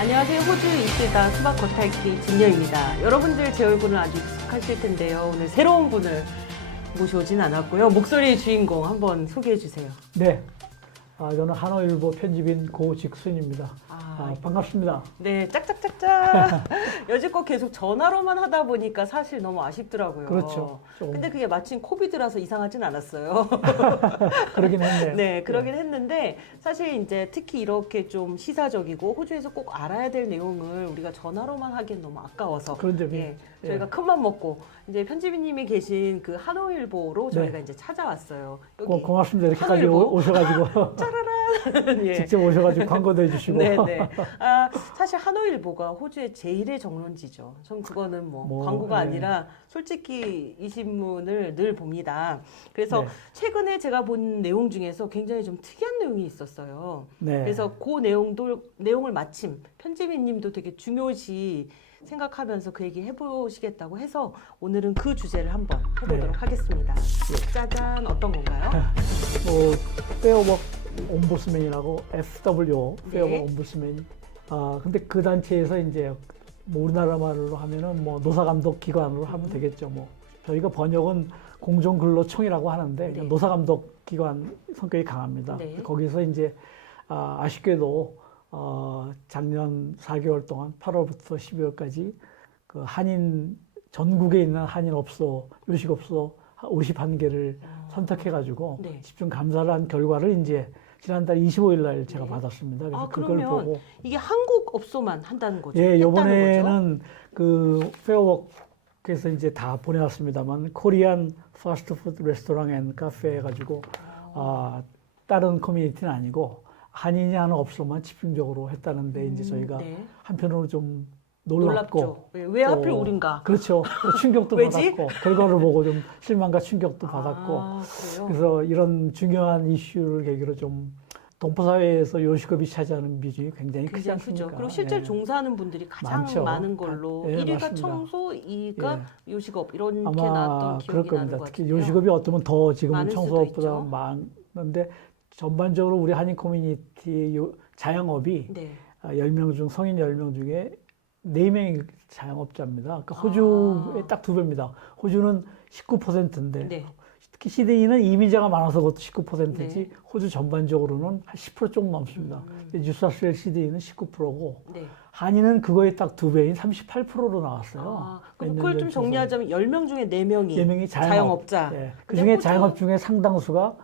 안녕하세요. 호주 이틀다 수박 겉핥기 진여입니다. 여러분들 제 얼굴은 아주 익숙하실 텐데요. 오늘 새로운 분을 모셔오진 않았고요. 목소리의 주인공 한번 소개해 주세요. 네, 저는 한화일보 편집인 고직순입니다. 반갑습니다. 네, 짝짝짝짝. 여지껏 계속 전화로만 하다 보니까 사실 너무 아쉽더라고요. 그렇죠. 근데 그게 마침 코비드라서 이상하진 않았어요. 그러긴 했네요. 네, 그러긴 했는데 사실 이제 특히 이렇게 좀 시사적이고 호주에서 꼭 알아야 될 내용을 우리가 전화로만 하기엔 너무 아까워서 그런 점이. 예, 저희가 큰맘 먹고 이제 편집인님이 계신 그 한화일보로 저희가 이제 찾아왔어요. 여기 고맙습니다. 이렇게까지 한화일보? 오셔가지고 짜라란. 예. 직접 오셔가지고 광고도 해주시고. 네네. 사실 한화일보가 호주의 제1의 정론지죠. 전 그거는 뭐 광고가 네. 아니라 솔직히 이 신문을 늘 봅니다. 그래서 네. 최근에 제가 본 내용 중에서 굉장히 좀 특이한 내용이 있었어요. 네. 그래서 그 내용을 마침 편집인님도 되게 중요시 생각하면서 그 얘기 해보시겠다고 해서 오늘은 그 주제를 한번 해보도록 하겠습니다. 짜잔, 어떤 건가요? 페어워크 옴부스맨이라고 FW 페어워크 네. 옴부스맨. 근데 그 단체에서 이제 뭐 우리나라 말로 하면은 뭐 노사감독 기관으로 하면 되겠죠. 뭐 저희가 번역은 공정근로청이라고 하는데 네. 노사감독 기관 성격이 강합니다. 네. 거기서 이제 아쉽게도 작년 4개월 동안 8월부터 12월까지 그 한인 전국에 있는 한인업소, 요식업소 51개를 선택해가지고 네. 집중 감사를 한 결과를 이제 지난달 25일 날 제가 네. 받았습니다. 그래서 그걸 그러면 보고 이게 한국 업소만 한다는 거죠? 예, 했다는 거죠? 이번에는 그 페어워크에서 이제 다 보내왔습니다만 코리안 파스트푸드 레스토랑 앤 카페 해가지고 다른 커뮤니티는 아니고 한인이 하는 업소만 집중적으로 했다는데 이제 저희가 네. 한편으로 좀 놀랍고 놀랍죠. 왜 하필 우린가? 그렇죠. 또 충격도 왜지? 받았고 결과를 보고 좀 실망과 충격도 받았고 그래요? 그래서 이런 중요한 이슈를 계기로 좀 동포 사회에서 요식업이 차지하는 비중이 굉장히 크지 굉장히 않습니까? 크죠. 그리고 실제로 예. 종사하는 분들이 가장 많죠. 많은 걸로 예, 1위가 맞습니다. 청소, 2위가 요식업 이렇게 아마 나왔던 그럴 기억이 나는 겁니다. 것 특히 같아요. 요식업이 어쩌면 더 지금은 많을 수도 청소업보다 있죠. 많은데 전반적으로 우리 한인 커뮤니티 자영업이 네. 10명 중 성인 10명 중에 4명이 자영업자입니다. 그러니까 호주의 딱 2배입니다. 호주는 19%인데 네. 특히 시드니는 이민자가 많아서 그것도 19%지 네. 호주 전반적으로는 한 10% 조금 넘습니다. 뉴사우스웨일스 시드니는 19%고 네. 한인은 그거의 딱 2배인 38%로 나왔어요. 그럼 그걸 좀 정리하자면 10명 중에 4명이 4명이 자영업자. 예. 그 중에 자영업 중에 상당수가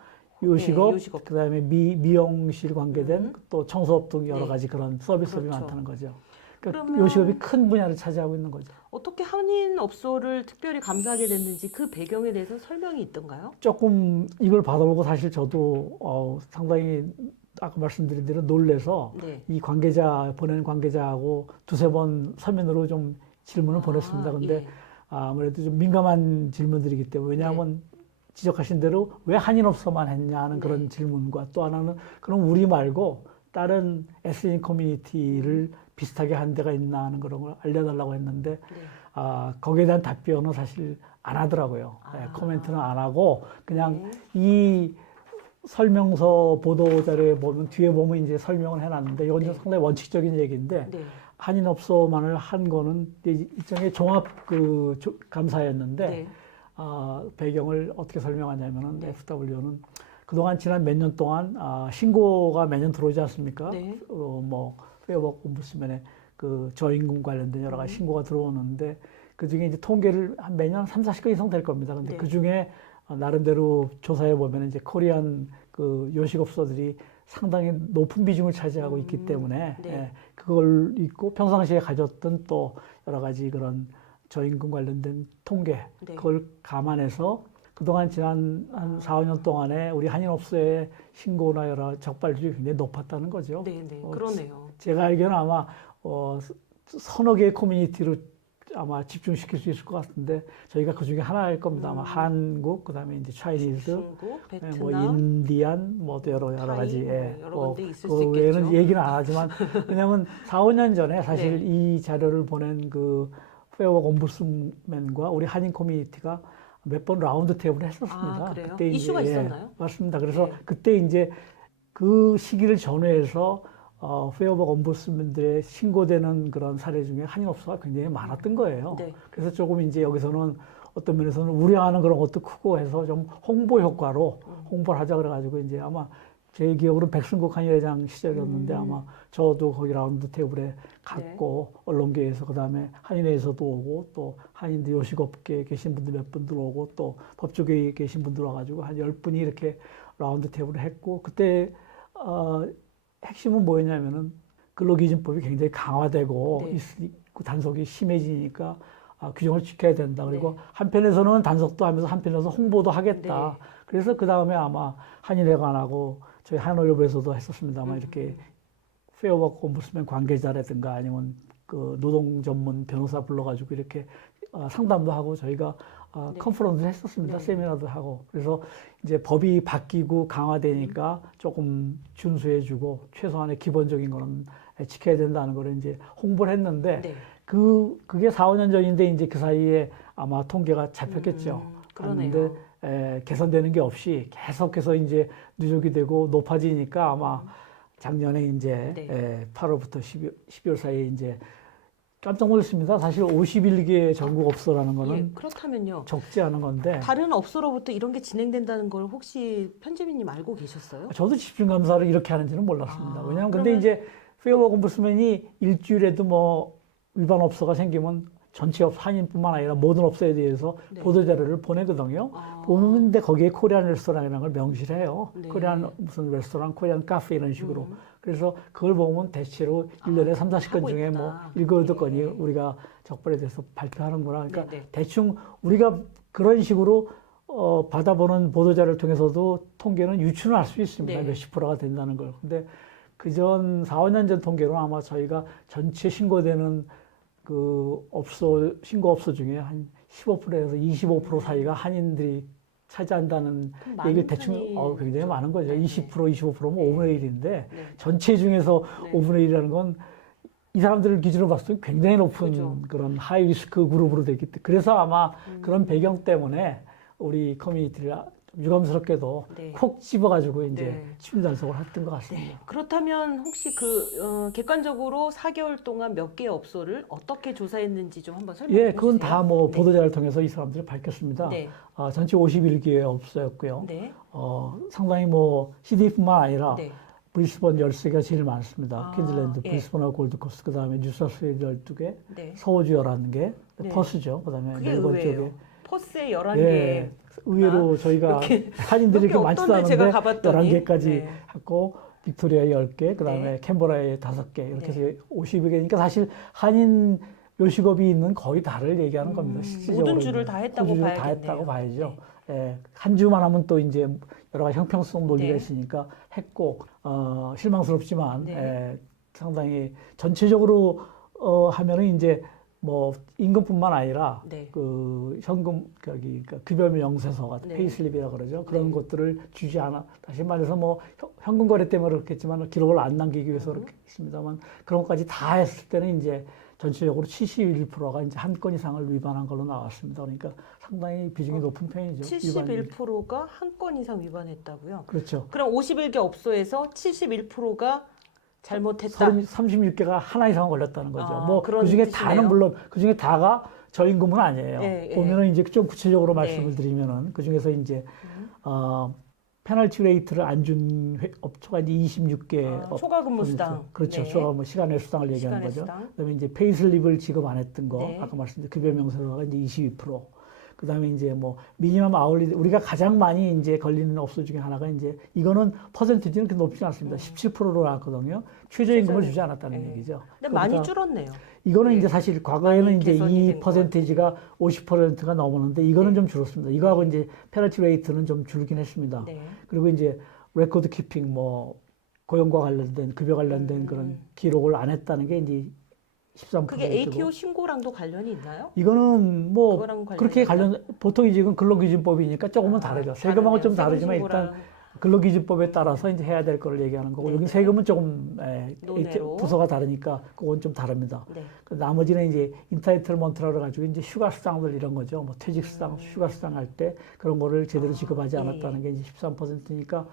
요식업, 네, 요식업. 그다음에 미용실 관계된 또 청소업 등 여러 네. 가지 그런 서비스업이 그렇죠. 많다는 거죠. 그러니까 그러면 요식업이 큰 분야를 차지하고 있는 거죠. 어떻게 한인 업소를 특별히 감사하게 됐는지 그 배경에 대해서 설명이 있던가요? 조금 이걸 받아보고 사실 저도 상당히 아까 말씀드린 대로 놀래서 네. 이 보낸 관계자하고 두세 번 서면으로 좀 질문을 보냈습니다. 근데 예. 아무래도 좀 민감한 질문들이기 때문에 왜냐하면 지적하신 대로 왜 한인업소만 했냐는 그런 질문과 또 하나는 그럼 우리 말고 다른 에스닌 커뮤니티를 비슷하게 한 데가 있나 하는 그런 걸 알려달라고 했는데 거기에 대한 답변은 사실 안 하더라고요. 코멘트는 안 하고 그냥 이 설명서 보도 자료에 보면 뒤에 보면 이제 설명을 해놨는데 이건 좀 상당히 원칙적인 얘기인데 한인업소만을 한 거는 일종의 종합 감사였는데 배경을 어떻게 설명하냐면은 FW는 그동안 지난 몇 년 동안 신고가 매년 들어오지 않습니까? 뭐 페어워크 옴부스맨의 그 저임금 관련된 여러 가지 신고가 들어오는데 그 중에 이제 통계를 한 매년 30-40건 이상 될 겁니다. 근데 그 중에 나름대로 조사해 보면 이제 코리안 그 요식업소들이 상당히 높은 비중을 차지하고 있기 때문에 그걸 있고 평상시에 가졌던 또 여러 가지 그런 저임금 관련된 통계 그걸 감안해서 그동안 지난 한 4, 5년 동안에 우리 한인업소의 신고나 여러 적발률이 굉장히 높았다는 거죠. 그러네요. 제가 알기로는 아마 서너 개의 커뮤니티로 아마 집중시킬 수 있을 것 같은데 저희가 그 중에 하나일 겁니다. 아마 한국, 그다음에 이제 차이니즈, 중국, 베트남, 뭐 인디안, 뭐 또 여러 가지 여러 군데 있을 그 수 있겠죠. 외에는 얘기는 안 하지만 왜냐하면 4, 5년 전에 사실 이 자료를 보낸 그 페어워크 옴부스맨과 우리 한인 커뮤니티가 몇 번 라운드 테이블을 했었습니다. 그래요? 그때 이슈가 있었나요? 맞습니다. 그래서 그때 이제 그 시기를 전후해서 페어버그 엄부스맨들의 신고되는 그런 사례 중에 한인업소가 굉장히 많았던 거예요. 네. 그래서 조금 이제 여기서는 어떤 면에서는 우려하는 그런 것도 크고 해서 좀 홍보 효과로 홍보를 하자 그래가지고 이제 아마 제 기억으로는 백승국 한인회장 시절이었는데 아마 저도 거기 라운드 테이블에 갔고 언론계에서 그다음에 한인회에서도 오고 또 한인들 요식업계에 계신 분들 몇 분들 오고 또 법조계에 계신 분들 와가지고 한 10분이 이렇게 라운드 테이블을 했고 그때 핵심은 뭐였냐면은 근로기준법이 굉장히 강화되고 단속이 심해지니까 규정을 지켜야 된다. 그리고 한편에서는 단속도 하면서 한편에서 홍보도 하겠다. 그래서 그 다음에 아마 한인회관하고 저희 한인일보에서도 했었습니다만 이렇게 페어워크 옴부스맨 관계자라든가 아니면 그 노동 전문 변호사 불러가지고 이렇게 상담도 하고 저희가 컨퍼런스를 했었습니다. 세미나도 하고. 그래서 이제 법이 바뀌고 강화되니까 조금 준수해주고 최소한의 기본적인 거는 지켜야 된다는 걸 이제 홍보를 했는데 그게 4, 5년 전인데 이제 그 사이에 아마 통계가 잡혔겠죠. 그러네요. 그런데 개선되는 게 없이 계속해서 이제 누적이 되고 높아지니까 아마 작년에 이제 8월부터 12월 사이에 이제 깜짝 놀랐습니다. 사실 51개 전국 업소라는 거는 그렇다면요. 적지 않은 건데 다른 업소로부터 이런 게 진행된다는 걸 혹시 편집인님 알고 계셨어요? 저도 집중 감사를 이렇게 하는지는 몰랐습니다. 왜냐하면 근데 그러면... 이제 페어워크 옴부스맨이 일주일에도 뭐 위반 업소가 생기면 전체 한인뿐만 아니라 모든 업소에 대해서 보도 자료를 보내거든요. 보는데 거기에 코리안 레스토랑이라는 걸 명시를 해요. 코리안 무슨 레스토랑, 코리안 카페 이런 식으로. 그래서 그걸 보면 대체로 1년에 3, 40건 중에 뭐 7, 8건이 우리가 적발에 대해서 발표하는구나. 그러니까 대충 우리가 그런 식으로 받아보는 보도자를 통해서도 통계는 유추는 할 수 있습니다. 몇십 프로가 된다는 걸. 근데 그전 4, 5년 전 통계로 아마 저희가 전체 신고되는 그 신고 업소 중에 한 15%에서 25% 사이가 한인들이 차지한다는 얘기를 대충 굉장히 많은 거죠. 20%, 25%면 5분의 1인데 전체 중에서 5분의 1이라는 건 이 사람들을 기준으로 봤을 때 굉장히 높은 그런 하이 리스크 그룹으로 되기 때문에 그래서 아마 그런 배경 때문에 우리 커뮤니티를 유감스럽게도 콕 집어가지고 이제 취임 단속을 했던 것 같습니다. 그렇다면 혹시 객관적으로 4개월 동안 몇 개의 업소를 어떻게 조사했는지 좀 한번 설명해 주세요. 그건 다 뭐 보도자를 통해서 이 사람들이 밝혔습니다. 전체 51개의 업소였고요. 상당히 뭐 시드니뿐만 아니라 브리스번 13개가 제일 많습니다. 퀸즐랜드, 브리스번하고 골드코스트, 그 다음에 뉴사우스웨일즈 12개, 서호주 11개, 퍼스죠. 그 다음에 멜번 쪽에. 퍼스에 11개. 의외로 저희가 한인들이 이렇게 많지도 않은데 11개까지 했고 빅토리아에 10개, 그 다음에 캔버라에 5개 이렇게 해서 52개니까 사실 한인 요식업이 있는 거의 다를 얘기하는 겁니다. 실질적으로 모든 주를 다 했다고 봐야겠네요. 다 했다고 봐야죠. 한 주만 하면 또 이제 여러 가지 형평성 논리가 있으니까 했고 실망스럽지만 상당히 전체적으로 하면은 이제 뭐 임금뿐만 아니라 그 현금 그러니까 급여 명세서 같은 페이슬립이라 그러죠. 그런 것들을 주지 않아. 다시 말해서 뭐 현금 거래 때문에 그렇겠지만 기록을 안 남기기 위해서 그렇게 있습니다만 그런 것까지 다 했을 때는 이제 전체적으로 71%가 이제 한 건 이상을 위반한 걸로 나왔습니다. 그러니까 상당히 비중이 높은 편이죠. 71%가 한 건 이상 위반했다고요? 그렇죠. 그럼 51개 업소에서 71%가 잘못했다. 36개가 하나 이상 걸렸다는 거죠. 뭐 그런 그중에 뜻이네요. 다는 물론 그중에 다가 저임금은 아니에요. 보면은 이제 좀 구체적으로 말씀을 드리면은 그중에서 이제 페널티 레이트를 안 준 업소가 이제 26개. 초과 근무 수당. 그렇죠. 초과 뭐 시간 외 수당을 얘기하는 거죠. 그다음에 이제 페이슬립을 지급 안 했던 거. 아까 말씀드린 급여 명세서가 이제 22%. 그다음에 이제 뭐 미니멈 아울리 우리가 가장 많이 이제 걸리는 업소 중에 하나가 이제 이거는 퍼센티지는 그렇게 높지 않습니다. 17%로 나왔거든요. 최저임금을 주지 않았다는 얘기죠. 근데 많이 줄었네요. 이거는 이제 사실 과거에는 이제 이 퍼센티지가 50%가 넘었는데 이거는 좀 줄었습니다. 이거하고 이제 페널티 레이트는 좀 줄긴 했습니다. 그리고 이제 레코드 키핑 뭐 고용과 관련된 급여 관련된 그런 기록을 안 했다는 게 이제 13%. 그게 ATO 신고랑도 관련이 있나요? 이거는 뭐 그렇게 보통 이제 이건 근로기준법이니까 조금은 다르죠. 세금하고 좀 다르지만 일단 근로기준법에 따라서 이제 해야 될 거를 얘기하는 거고 여기 세금은 조금 부서가 다르니까 그건 좀 다릅니다. 나머지는 이제 인타이틀먼트라 그래가지고 이제 휴가 수당들 이런 거죠. 뭐 퇴직 수당, 휴가 수당 할 때 그런 거를 제대로 지급하지 않았다는 게 이제 13%니까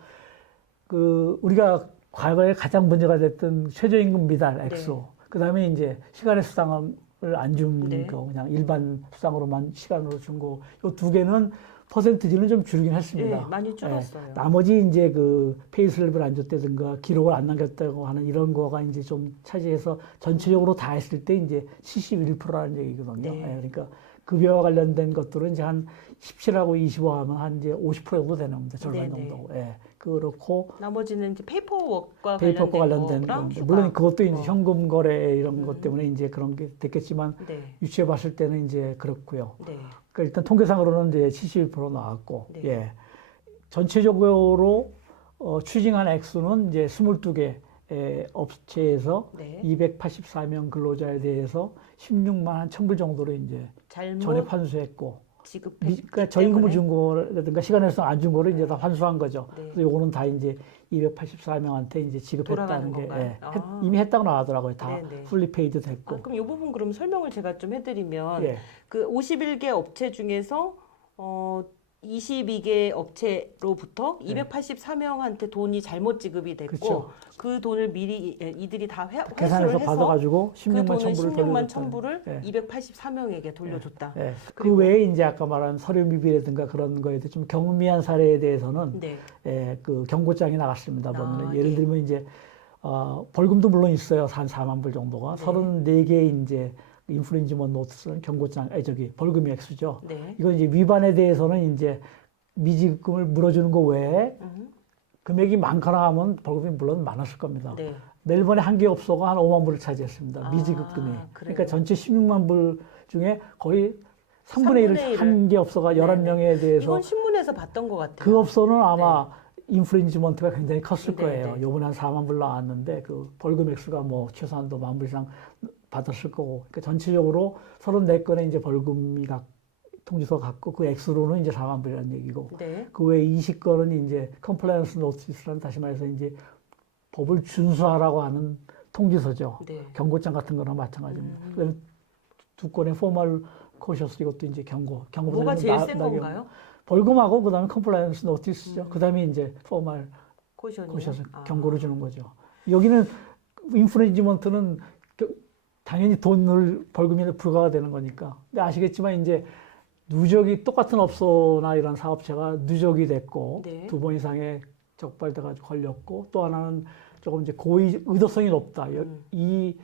그 우리가 과거에 가장 문제가 됐던 최저임금 미달 액수, 네. 그다음에 이제 시간의 수당을 안 준 네. 거, 그냥 일반 수당으로만 시간으로 준 거, 이 두 개는 퍼센티지는 좀 줄긴 했습니다. 네, 많이 줄었어요. 예, 나머지 이제 그 페이슬립을 안 줬다든가 기록을 안 남겼다고 하는 이런 거가 이제 좀 차지해서 전체적으로 다 했을 때 이제 71%라는 얘기거든요. 네. 예, 그러니까 급여와 관련된 것들은 이제 한 17하고 25 하면 한 이제 50% 정도 되는 겁니다. 절반 네, 네. 정도. 예, 그렇고 나머지는 이제 페이퍼워크와 페이퍼과 관련된 거랑 건데, 휴가. 물론 그것도 이제 뭐. 현금 거래 이런 것 때문에 이제 그런 게 됐겠지만 네, 유추해 봤을 때는 이제 그렇고요. 네, 그러니까 일단 통계상으로는 이제 71% 나왔고, 네. 예. 전체적으로 추징한 액수는 이제 22개 업체에서 네. 284명 근로자에 대해서 16만 한 1,000불 정도로 이제 잘못 전액 환수했고, 지급했기 그러니까 저임금을 때문에. 준 거라든가 시간에서 안 준 거를 이제 다 환수한 거죠. 네. 그래서 요거는 다 이제 284명한테 이제 지급했다는 돌아가는 게 건가요? 아. 이미 했다고 나오더라고요. 다 네, 네. 풀리 페이드 됐고. 아, 그럼 이 부분 그럼 설명을 제가 좀 해드리면 예. 그 51개 업체 중에서 22개 업체로부터 네. 284명한테 돈이 잘못 지급이 됐고 그렇죠. 그 돈을 미리 이들이 다 회수를 계산해서 해서 받아가지고 그 16만 돈을 1,000불을 16만 돌려줬다는. 1,000불을 예. 284명에게 돌려줬다. 예. 그 그리고- 외에 이제 아까 말한 서류 미비라든가 그런 거에 대해 좀 경미한 사례에 대해서는 네. 그 경고장이 나갔습니다. 보면 아, 예를 예. 들면 이제 벌금도 물론 있어요. 한 4만 불 정도가. 네. 34개 이제 인플루엔지먼 노트스는 경고장, 벌금의 액수죠. 네. 이건 이제 위반에 대해서는 이제 미지급금을 물어주는 거 외에 금액이 많거나 하면 벌금이 물론 많았을 겁니다. 네. 멜번의 한 개 업소가 한 5만 불을 차지했습니다. 아, 미지급금이. 그래요? 그러니까 전체 16만 불 중에 거의 3분의 1을 1을. 한 개 업소가 네, 11명에 대해서 이건 신문에서 봤던 것 같아요. 그 업소는 아마 인플루엔지먼트가 굉장히 컸을 네, 거예요. 네. 요번에 한 4만 불 나왔는데 그 벌금 액수가 뭐 최소한도 1만 불 이상 받았을 거고. 그러니까 전체적으로 34건의 이제 벌금이 통지서가 갔고 그 액수로는 이제 4만 불이라는 얘기고. 네. 그 외에 20건은 이제 컴플라이언스 노티스라는 다시 말해서 이제 법을 준수하라고 하는 통지서죠. 네. 경고장 같은 거랑 마찬가지입니다. 그다음에 2건의 포멀 코셔스 이것도 이제 경고서 뭐가 제일 센 건가요? 벌금하고 그다음에 컴플라이언스 노티스죠. 그다음에 이제 포멀 코션이요? 코셔스 아. 경고를 주는 거죠. 여기는 인플루엔지먼트는 당연히 돈을 벌금이 불가가 되는 거니까. 근데 아시겠지만 이제 누적이 똑같은 업소나 이런 사업체가 누적이 됐고 네. 2번 이상의 적발돼가지고 걸렸고 또 하나는 조금 이제 고의 의도성이 높다. 이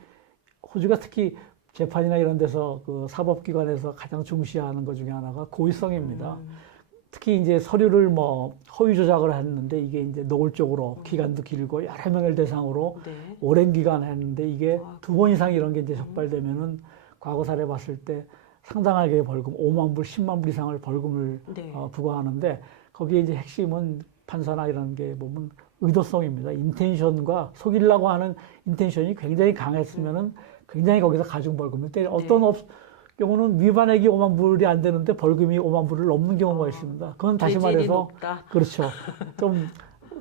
호주가 특히 재판이나 이런 데서 그 사법기관에서 가장 중시하는 것 중에 하나가 고의성입니다. 특히 이제 서류를 뭐 허위 조작을 했는데 이게 이제 노골적으로 기간도 길고 여러 명을 대상으로 네. 오랜 기간 했는데 이게 아, 2번 이상 이런 게 이제 적발되면은 과거 사례 봤을 때 상당하게 벌금 5만 불, 10만 불 이상을 벌금을 네. 부과하는데 거기에 이제 핵심은 판사나 이런 게 보면 의도성입니다. 인텐션과 속이려고 하는 인텐션이 굉장히 강했으면은 굉장히 거기서 가중 벌금을 때려. 어떤 경우는 위반액이 5만 불이 안 되는데 벌금이 5만 불을 넘는 경우가 있습니다. 그건 다시 죄질이 말해서 높다. 그렇죠. 좀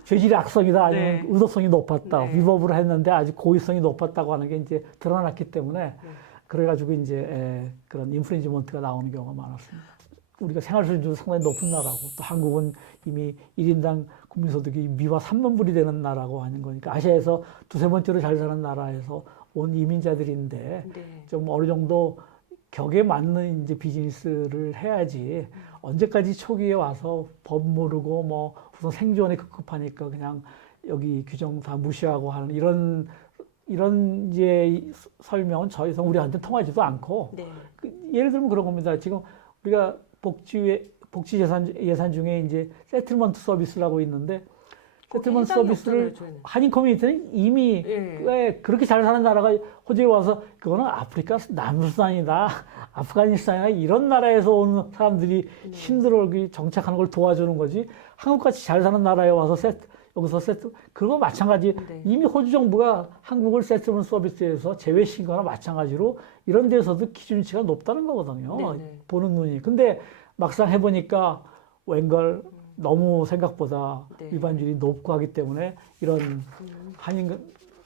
죄질이 악성이다 아니면 네. 의도성이 높았다. 네. 위법을 했는데 아직 고의성이 높았다고 하는 게 이제 드러났기 때문에 그래가지고 이제 그런 인플루엔지먼트가 나오는 경우가 많았습니다. 우리가 생활수준도 상당히 높은 나라고 또 한국은 이미 1인당 국민소득이 미화 3만 불이 되는 나라고 하는 거니까 아시아에서 두세 번째로 잘 사는 나라에서 온 이민자들인데 네. 좀 어느 정도 격에 맞는 이제 비즈니스를 해야지 언제까지 초기에 와서 법 모르고 뭐 우선 생존에 급급하니까 그냥 여기 규정 다 무시하고 하는 이런 이제 설명은 저 이상 우리한테 통하지도 않고 네. 예를 들면 그런 겁니다. 지금 우리가 복지 예산 중에 이제 세틀먼트 서비스라고 있는데 세틀먼트 해당이 서비스를 없잖아요, 저희는. 한인 커뮤니티는 이미 예. 왜 그렇게 잘 사는 나라가 호주에 와서 그거는 아프리카 남수단이다, 아프가니스탄이나 이런 나라에서 온 사람들이 힘들어 여기 정착하는 걸 도와주는 거지. 한국같이 잘 사는 나라에 와서 여기서 그거 마찬가지. 네. 이미 호주 정부가 한국을 세틀먼트 서비스에서 제외시킨 거나 마찬가지로 이런 데서도 기준치가 높다는 거거든요. 네네. 보는 눈이. 근데 막상 해보니까 웬걸 너무 생각보다 네. 위반율이 높고 하기 때문에 이런 한인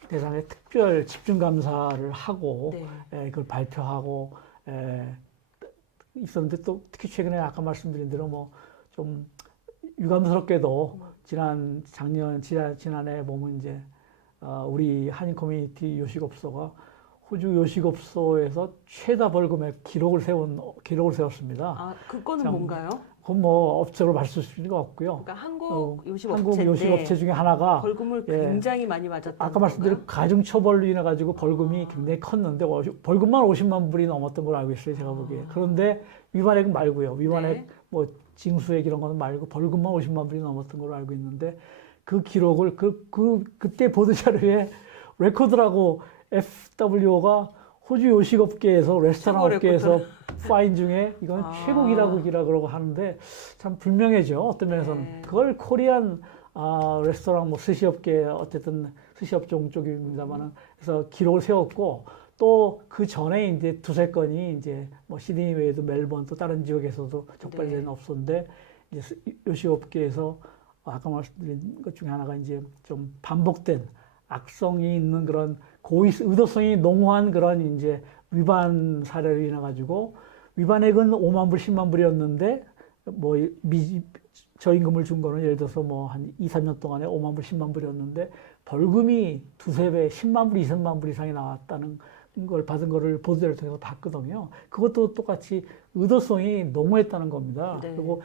대상의 특별 집중 감사를 하고 네. 그걸 발표하고 있었는데 또 특히 최근에 아까 말씀드린 대로 뭐 좀 유감스럽게도 지난해 보면 이제 우리 한인 커뮤니티 요식업소가 호주 요식업소에서 최다 벌금액 기록을 세웠습니다. 아, 그거는 참, 뭔가요? 그건 뭐 업적으로 말씀드릴 수가 없고요. 그러니까 한국 요식업체인데 한국 요식업체 중에 하나가 벌금을 예, 굉장히 많이 맞았다는 아까 말씀드린 가중처벌로 인해 가지고 벌금이 굉장히 컸는데 벌금만 50만 불이 넘었던 걸로 알고 있어요, 제가 보기에. 그런데 위반액 말고요. 위반액 네. 뭐 징수액 이런 거는 말고 벌금만 50만 불이 넘었던 걸로 알고 있는데 그 기록을 그때 보도 자료에 레코드라고 FWO가 호주 요식업계에서 레스토랑 최고 업계에서 파인 중에 이건 아. 최고 기록이라 그러고 하는데 참 불명예죠. 어떤 면에서는 네. 그걸 코리안 레스토랑 뭐 스시업계 어쨌든 스시업종 쪽입니다만은 그래서 기록을 세웠고 또 그 전에 이제 두세 건이 이제 뭐 시드니 외에도 멜번 또 다른 지역에서도 적발된 네. 업소인데 이제 요식업계에서 아까 말씀드린 것 중에 하나가 이제 좀 반복된 악성이 있는 그런 의도성이 농후한 그런 이제 위반 사례로 인해 가지고 위반액은 5만 불, 10만 불이었는데 뭐 저임금을 준 거는 예를 들어서 뭐 한 2, 3년 동안에 5만 불, 10만 불이었는데 벌금이 두세 배, 10만 불, 20만 불 이상이 나왔다는 걸 받은 거를 보도자료를 통해서 봤거든요. 그것도 똑같이 의도성이 농후했다는 겁니다. 네. 그리고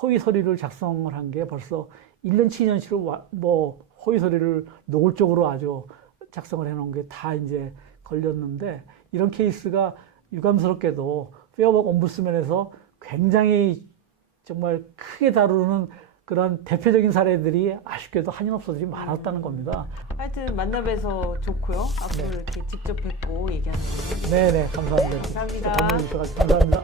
허위 서류를 작성을 한 게 벌써 1년치, 2년치로 뭐 허위 서류를 노골적으로 아주 작성을 해놓은 게 다 이제 걸렸는데 이런 케이스가 유감스럽게도 페어버크 옴부스맨에서 굉장히 정말 크게 다루는 그런 대표적인 사례들이 아쉽게도 한인업소들이 많았다는 겁니다. 하여튼 만나뵈서 좋고요. 앞으로 네. 이렇게 직접 뵙고 얘기하는 거. 네네, 감사합니다. 감사합니다. 감사합니다.